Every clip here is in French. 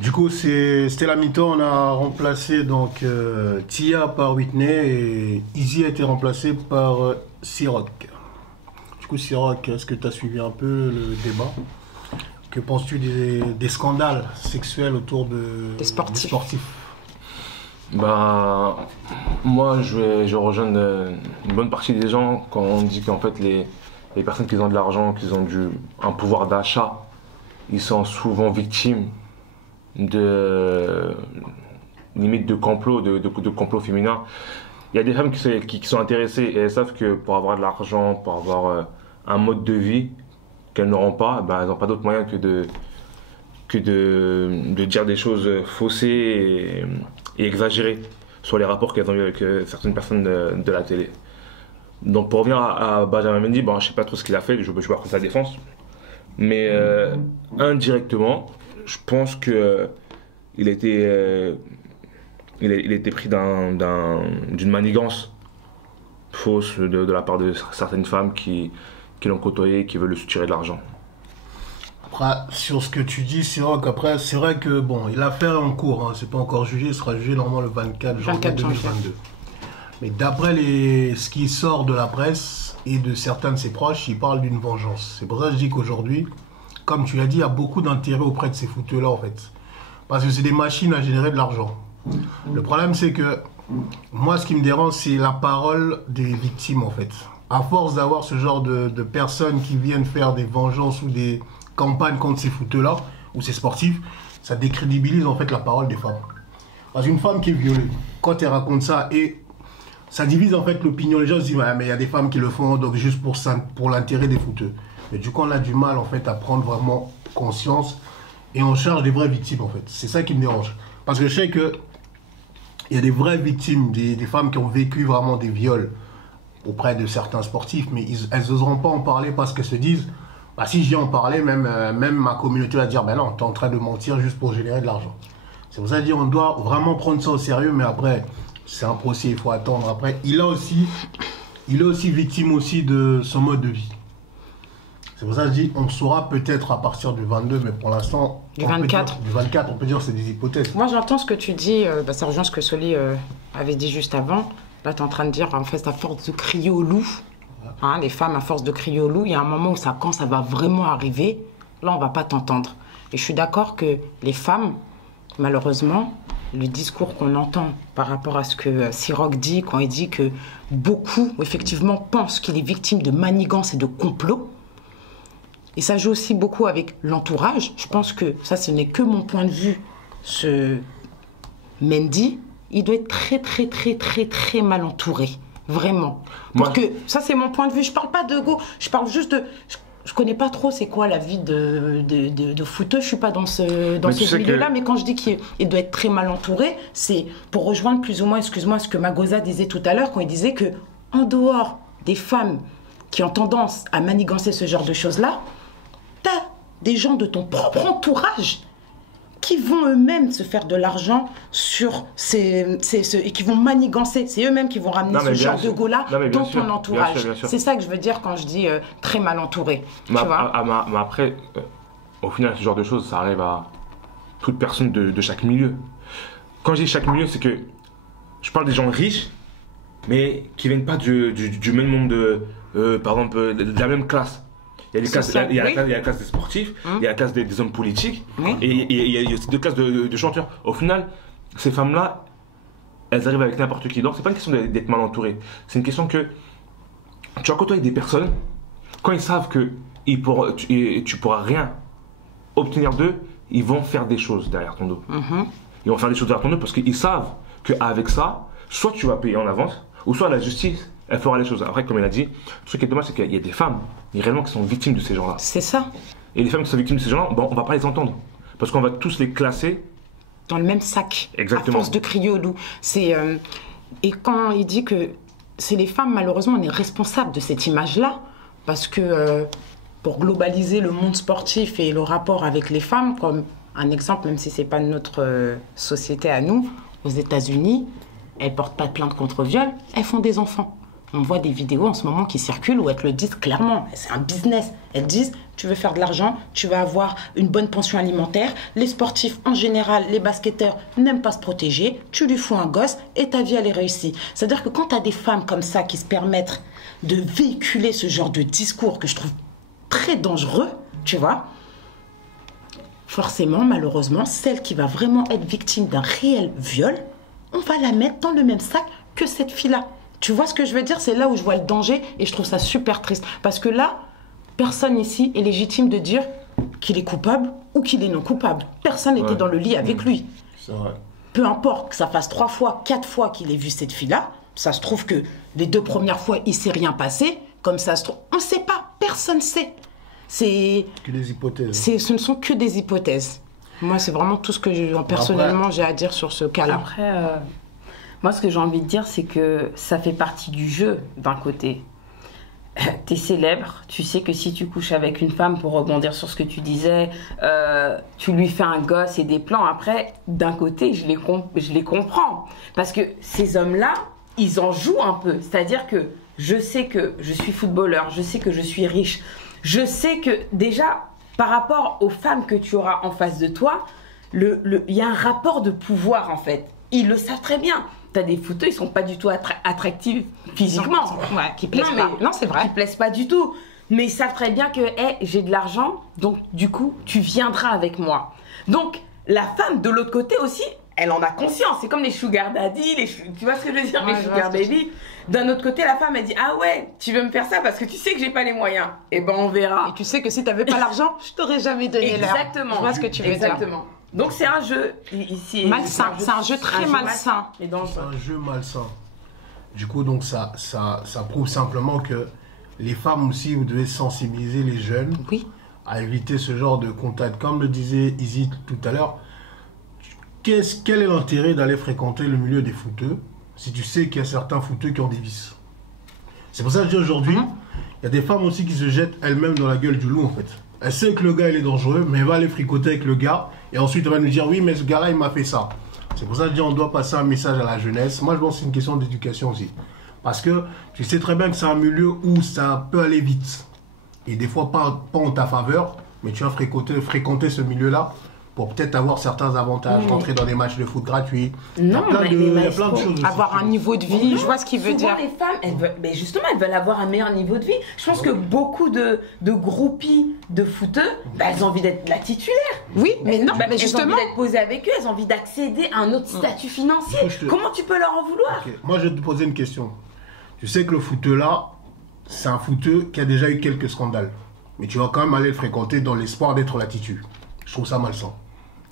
Du coup, c'était la mi-temps. On a remplacé donc Tia par Whitney et Izzy a été remplacé par Ciroc. Du coup, Ciroc, est-ce que tu as suivi un peu le débat? Que penses-tu des scandales sexuels autour Des sportifs. des sportifs? Bah, moi, je rejoins une bonne partie des gens quand on dit qu'en fait, les personnes qui ont de l'argent, qui ont un pouvoir d'achat, ils sont souvent victimes de limite de complot, de complot féminin. Il y a des femmes qui sont intéressées et elles savent que pour avoir de l'argent, pour avoir un mode de vie qu'elles n'auront pas, ben, elles n'ont pas d'autre moyen que de dire des choses faussées et exagérées sur les rapports qu'elles ont eu avec certaines personnes de la télé. Donc pour revenir à Benjamin Mendy, bon, je ne sais pas trop ce qu'il a fait, je ne vais pas prendre sa défense, mais indirectement, je pense que il a été pris d'une manigance fausse de la part de certaines femmes qui l'ont côtoyé et qui veulent le soutirer de l'argent. Après, sur ce que tu dis, Ciroc, après, c'est vrai que bon, l'affaire est en cours, hein, c'est pas encore jugé, il sera jugé normalement le 24 janvier 2022. Mais d'après ce qui sort de la presse et de certains de ses proches, il parle d'une vengeance. C'est pour ça que je dis qu'aujourd'hui, comme tu l'as dit, il y a beaucoup d'intérêt auprès de ces fouteux-là, en fait. Parce que c'est des machines à générer de l'argent. Le problème, c'est que moi, ce qui me dérange, c'est la parole des victimes, en fait. À force d'avoir ce genre de personnes qui viennent faire des vengeances ou des campagnes contre ces fouteux-là, ou ces sportifs, ça décrédibilise, en fait, la parole des femmes. Parce qu'une femme qui est violée, quand elle raconte ça, et ça divise, en fait, l'opinion. Les gens se disent, ouais, mais il y a des femmes qui le font, donc juste pour l'intérêt des fouteux. Mais du coup, on a du mal, en fait, à prendre vraiment conscience et on charge des vraies victimes, en fait. C'est ça qui me dérange. Parce que je sais que il y a des vraies victimes, des femmes qui ont vécu vraiment des viols auprès de certains sportifs, mais elles n'oseront pas en parler parce qu'elles se disent, bah, si je viens en parler, même ma communauté va dire, ben non, tu es en train de mentir juste pour générer de l'argent. C'est pour ça que on doit vraiment prendre ça au sérieux, mais après, c'est un procès, il faut attendre. Après, il est aussi victime aussi de son mode de vie. C'est pour ça que je dis, on saura peut-être à partir du 22, mais pour l'instant... Du 24. Du 24, on peut dire que c'est des hypothèses. Moi, j'entends ce que tu dis, ça rejoint ce que Soli avait dit juste avant. Là, tu es en train de dire, en fait, à force de crier au loup, hein, les femmes, à force de crier au loup, il y a un moment où quand ça va vraiment arriver, là, on ne va pas t'entendre. Et je suis d'accord que les femmes, malheureusement, le discours qu'on entend par rapport à ce que Ciroc dit, quand il dit que beaucoup, effectivement, pensent qu'il est victime de manigance et de complot. Et ça joue aussi beaucoup avec l'entourage. Je pense que ça, ce n'est que mon point de vue. Ce Mendy, il doit être très, très, très, très, très mal entouré. Vraiment. Ça, c'est mon point de vue. Je parle pas de go. Je parle juste de... Je connais pas trop c'est quoi la vie de footeux. Je suis pas dans ce milieu-là. Mais quand je dis qu'il doit être très mal entouré, c'est pour rejoindre plus ou moins, excuse-moi, ce que Magosa disait tout à l'heure, quand il disait que en dehors des femmes qui ont tendance à manigancer ce genre de choses-là, t'as des gens de ton propre entourage qui vont eux-mêmes se faire de l'argent sur et qui vont manigancer. C'est eux-mêmes qui vont ramener ce genre de go-là dans ton entourage. C'est ça que je veux dire quand je dis très mal entouré. Mais après, au final, ce genre de choses, ça arrive à toute personne de chaque milieu. Quand je dis chaque milieu, c'est que je parle des gens riches, mais qui ne viennent pas du même nombre par exemple, de la même classe. Il y a la classe des sportifs, il y a la classe des hommes politiques, et il y a aussi deux classes de chanteurs. Au final, ces femmes-là, elles arrivent avec n'importe qui. Donc, c'est pas une question d'être mal entouré. C'est une question que tu vas côtoyer des personnes, quand ils savent que tu pourras rien obtenir d'eux, ils vont faire des choses derrière ton dos. Ils vont faire des choses derrière ton dos parce qu'ils savent qu'avec ça, soit tu vas payer en avance, ou soit la justice, elle fera les choses. Après, comme elle a dit, le truc qui est dommage, c'est qu'il y a des femmes, réellement, qui sont victimes de ces gens-là. C'est ça. Et les femmes qui sont victimes de ces gens-là, bon, on va pas les entendre. Parce qu'on va tous les classer dans le même sac. Exactement. À force de crier au loup. Et quand il dit que c'est les femmes, malheureusement, on est responsable de cette image-là. Parce que pour globaliser le monde sportif et le rapport avec les femmes, comme un exemple, même si ce n'est pas notre société à nous, aux États-Unis, elles ne portent pas de plainte contre viol, elles font des enfants. On voit des vidéos en ce moment qui circulent où elles te le disent clairement. C'est un business. Elles disent, tu veux faire de l'argent, tu vas avoir une bonne pension alimentaire. Les sportifs, en général, les basketteurs, n'aiment pas se protéger. Tu lui fous un gosse et ta vie, elle est réussie. C'est-à-dire que quand tu as des femmes comme ça qui se permettent de véhiculer ce genre de discours que je trouve très dangereux, tu vois, forcément, malheureusement, celle qui va vraiment être victime d'un réel viol, on va la mettre dans le même sac que cette fille-là. Tu vois ce que je veux dire? C'est là où je vois le danger et je trouve ça super triste. Parce que là, personne ici est légitime de dire qu'il est coupable ou qu'il est non coupable. Personne n'était dans le lit avec lui. C'est vrai. Peu importe que ça fasse 3 fois, 4 fois qu'il ait vu cette fille-là, ça se trouve que les 2 premières fois, il ne s'est rien passé. Comme ça se trouve, on ne sait pas, personne ne sait. C'est que des hypothèses. Ce ne sont que des hypothèses. Moi, c'est vraiment tout ce que personnellement j'ai à dire sur ce cas-là. Après, moi, ce que j'ai envie de dire, c'est que ça fait partie du jeu, d'un côté. T'es célèbre, tu sais que si tu couches avec une femme, pour rebondir sur ce que tu disais, tu lui fais un gosse et des plans. Après, d'un côté, je les comprends. Parce que ces hommes-là, ils en jouent un peu. C'est-à-dire que je sais que je suis footballeur, je sais que je suis riche. Je sais que déjà, par rapport aux femmes que tu auras en face de toi, il y a un rapport de pouvoir en fait. Ils le savent très bien. Tu as des photos, ils sont pas du tout attractifs physiquement. Ouais, qui plaisent pas. Non, c'est vrai. Qui plaisent pas du tout. Mais ils savent très bien que hey, j'ai de l'argent, donc du coup, tu viendras avec moi. Donc, la femme de l'autre côté aussi, elle en a conscience. C'est comme les sugar daddy, tu vois ce que je veux dire, les sugar baby. D'un autre côté, la femme, elle dit, ah ouais, tu veux me faire ça parce que tu sais que j'ai pas les moyens. Eh ben, on verra. Et tu sais que si t'avais pas l'argent, je t'aurais jamais donné l'air. Exactement. Je vois ce que tu veux dire. Exactement. Donc c'est un jeu ici. Malsain. C'est un jeu très malsain. C'est un jeu malsain. Du coup, donc ça prouve simplement que les femmes aussi, vous devez sensibiliser les jeunes à éviter ce genre de contact. Comme le disait Izzy tout à l'heure, quel est l'intérêt d'aller fréquenter le milieu des footeux si tu sais qu'il y a certains footeux qui ont des vices? C'est pour ça que je dis aujourd'hui, il y a des femmes aussi qui se jettent elles-mêmes dans la gueule du loup en fait. Elle sait que le gars il est dangereux, mais elle va aller fricoter avec le gars et ensuite elle va nous dire oui mais ce gars-là il m'a fait ça. C'est pour ça que je dis on doit passer un message à la jeunesse. Moi je pense que c'est une question d'éducation aussi. Parce que tu sais très bien que c'est un milieu où ça peut aller vite. Et des fois pas en ta faveur, mais tu vas fréquenter ce milieu-là pour peut-être avoir certains avantages, rentrer dans des matchs de foot gratuits. Non, il y a plein de choses aussi. Avoir un niveau de vie, je vois ce qu'il veut dire. Les femmes, elles veulent avoir un meilleur niveau de vie. Je pense que beaucoup de groupies de footeux, elles ont envie d'être la titulaire. Oui, mais non, mais justement. Elles ont envie d'être posées avec eux, elles ont envie d'accéder à un autre statut financier. Comment tu peux leur en vouloir? Moi, je vais te poser une question. Tu sais que le footeux là, c'est un footeux qui a déjà eu quelques scandales. Mais tu vas quand même aller le fréquenter dans l'espoir d'être la titu. Je trouve ça malsain.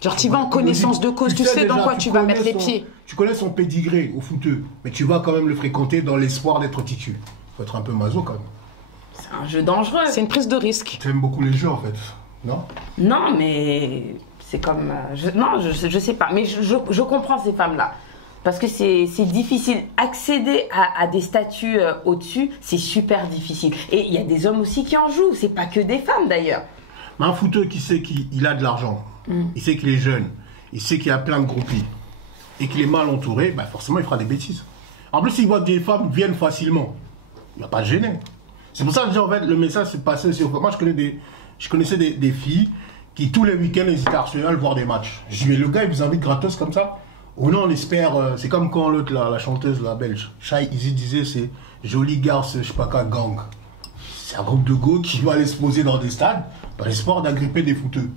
Genre, tu vas en connaissance de cause, tu sais dans quoi tu vas mettre les pieds. Tu connais son pédigré au footeux, mais tu vas quand même le fréquenter dans l'espoir d'être titu. Faut être un peu maso quand même. C'est un jeu dangereux. C'est une prise de risque. Tu aimes beaucoup les jeux en fait, non? Non, mais c'est comme... je sais pas, mais je comprends ces femmes-là. Parce que c'est difficile. Accéder à des statuts au-dessus, c'est super difficile. Et il y a des hommes aussi qui en jouent, c'est pas que des femmes d'ailleurs. Mais un footeux qui sait qu'il a de l'argent, il sait qu'il est jeune, il sait qu'il y a plein de groupies et qu'il est mal entouré, bah forcément il fera des bêtises. En plus, s'il voit que des femmes viennent facilement, il ne va pas se gêner. C'est pour ça que je dis en fait, le message s'est passé aussi. Moi, je connaissais des filles qui tous les week-ends hésitaient à Arsenal voir des matchs. Je dis, mais le gars, il vous invite gratos comme ça? Ou non, on espère, c'est comme quand l'autre, la chanteuse, la belge, Shai Izzy disait, c'est Jolie Garce, je sais pas quoi, gang. C'est un groupe de go qui va aller se poser dans des stades dans l'espoir d'agripper des footeux.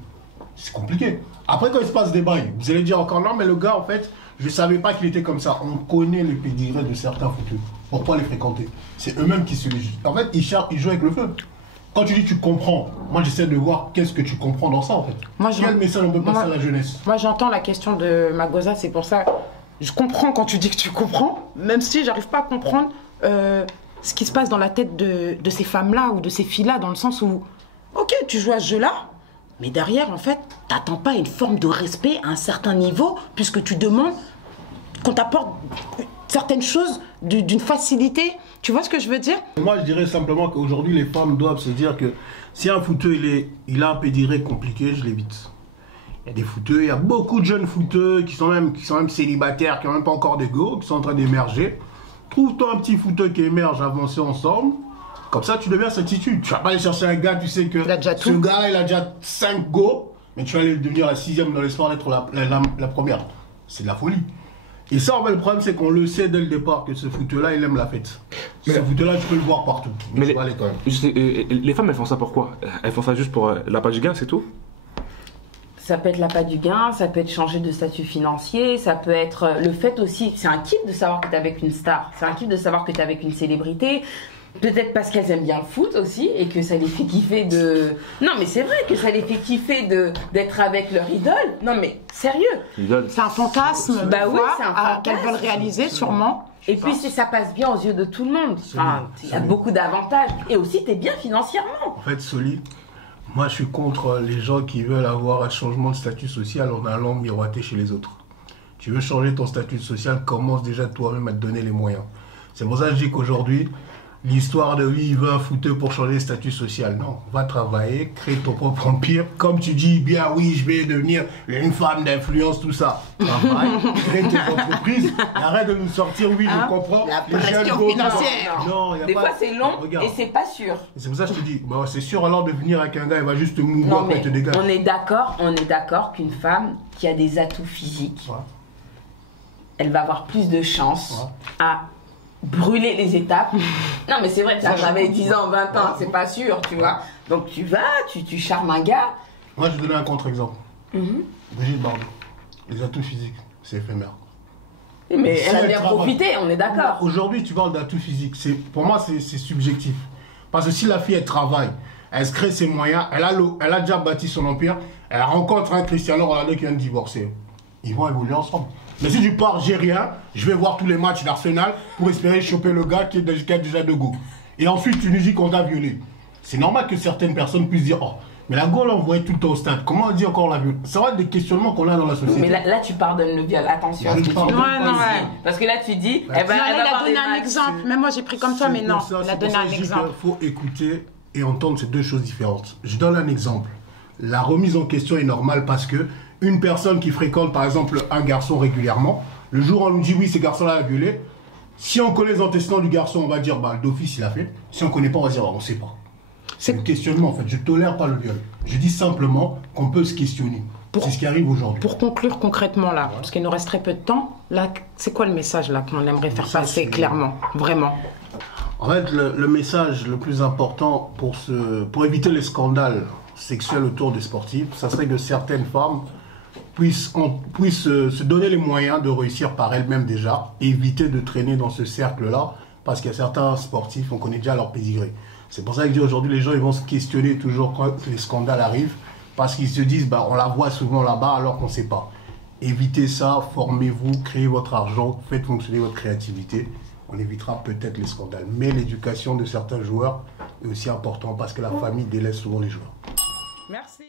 C'est compliqué. Après, quand il se passe des bails, vous allez dire encore non, mais le gars, en fait, je savais pas qu'il était comme ça. On connaît le pédigré de certains footeux. Pourquoi les fréquenter? C'est eux-mêmes qui se les... En fait, ils jouent avec le feu. Quand tu dis tu comprends, moi j'essaie de voir qu'est-ce que tu comprends dans ça en fait. Quel message on peut passer à la jeunesse? Moi j'entends la question de Magosa, c'est pour ça je comprends quand tu dis que tu comprends, même si j'arrive pas à comprendre ce qui se passe dans la tête de ces femmes-là ou de ces filles-là, dans le sens où, ok, tu joues à ce jeu-là, mais derrière en fait, t'attends pas une forme de respect à un certain niveau, puisque tu demandes qu'on t'apporte certaines choses d'une facilité. Tu vois ce que je veux dire? Moi, je dirais simplement qu'aujourd'hui, les femmes doivent se dire que si un footeux, il a un pédigré compliqué, je l'évite. Il y a des footeux, il y a beaucoup de jeunes footeux qui sont même célibataires, qui n'ont même pas encore de go, qui sont en train d'émerger. Trouve-toi un petit footeux qui émerge, avancez ensemble. Comme ça, tu deviens certitude. Tu vas pas aller chercher un gars, tu sais que ce gars, il a déjà 5 go, mais tu vas aller devenir la 6e dans l'espoir d'être la première. C'est de la folie. Et ça, en fait, le problème, c'est qu'on le sait dès le départ que ce footeux-là, il aime la fête. Ce footeux-là, tu peux le voir partout. Mais tu vas aller quand même. Les femmes, elles font ça pourquoi? Elles font ça juste pour l'appât du gain, c'est tout? Ça peut être l'appât du gain, ça peut être changer de statut financier, ça peut être le fait aussi, c'est un kiff de savoir que tu es avec une star, c'est un kiff de savoir que tu es avec une célébrité. Peut-être parce qu'elles aiment bien le foot aussi et que ça les fait kiffer de... Non mais c'est vrai que ça les fait kiffer d'être avec leur idole. Non mais sérieux. C'est un fantasme. Bah oui, c'est un fantasme. Qu'elles veulent réaliser sûrement. Et puis ça passe bien aux yeux de tout le monde. Enfin, il y a beaucoup d'avantages. Et aussi t'es bien financièrement. En fait, Soli, moi je suis contre les gens qui veulent avoir un changement de statut social en allant miroiter chez les autres. Tu veux changer ton statut social, commence déjà toi-même à te donner les moyens. C'est pour ça que je dis qu'aujourd'hui, l'histoire de lui, il veut un footeux pour changer le statut social. Non, va travailler, crée ton propre empire. Comme tu dis, bien oui, je vais devenir une femme d'influence, tout ça. Travaille, crée tes entreprises. Arrête de nous sortir, oui, je comprends. La pression financière. Non, des fois c'est long et c'est pas sûr. C'est pour ça que je te dis, bah, c'est sûr alors de venir avec un gars, il va juste te mouvoir pour te dégager. On est d'accord qu'une femme qui a des atouts physiques, elle va avoir plus de chances à brûler les étapes. Non mais c'est vrai que ça j'avais 10 ans, 20 ans, c'est pas sûr, tu vois. Donc tu vas, tu charmes un gars. Moi je vais donner un contre-exemple. Brigitte Bardot. Les atouts physiques, c'est éphémère. Mais elle a bien profité, on est d'accord. Aujourd'hui tu parles d'atouts physiques, pour moi c'est subjectif. Parce que si la fille elle travaille, elle se crée ses moyens, elle a déjà bâti son empire, elle rencontre un Cristiano Ronaldo qui vient de divorcer. Ils vont évoluer ensemble. Mais si tu pars, j'ai rien, je vais voir tous les matchs d'Arsenal pour espérer choper le gars qui a déjà de go. Et ensuite, tu nous dis qu'on t'a violé. C'est normal que certaines personnes puissent dire, oh, mais la go, on l'envoyait tout le temps au stade. Comment on dit encore la viol? Ça va être des questionnements qu'on a dans la société. Mais là tu pardonnes le viol, attention. Parce que là, tu dis, elle a donné un exemple. Même moi, j'ai pris comme toi, mais non. Elle a donné un exemple. Il faut écouter et entendre ces deux choses différentes. Je donne un exemple. La remise en question est normale parce que une personne qui fréquente par exemple un garçon régulièrement, le jour où on nous dit oui, ce garçon-là a violé, si on connaît les antécédents du garçon, on va dire bah d'office il a fait. Si on ne connaît pas, on va dire bah, on ne sait pas. C'est le questionnement en fait. Je ne tolère pas le viol. Je dis simplement qu'on peut se questionner. C'est ce qui arrive aujourd'hui. Pour conclure concrètement là, parce qu'il nous reste très peu de temps, là, c'est quoi le message là qu'on aimerait faire passer clairement, vraiment? En fait, le message le plus important pour éviter les scandales sexuels autour des sportifs, ça serait que certaines femmes puissent se donner les moyens de réussir par elles-mêmes déjà, et éviter de traîner dans ce cercle-là, parce qu'il y a certains sportifs, on connaît déjà leur pédigré. C'est pour ça que je dis aujourd'hui, les gens ils vont se questionner toujours quand les scandales arrivent, parce qu'ils se disent, bah, on la voit souvent là-bas alors qu'on ne sait pas. Évitez ça, formez-vous, créez votre argent, faites fonctionner votre créativité. On évitera peut-être les scandales. Mais l'éducation de certains joueurs est aussi importante parce que la famille délaisse souvent les joueurs. Merci.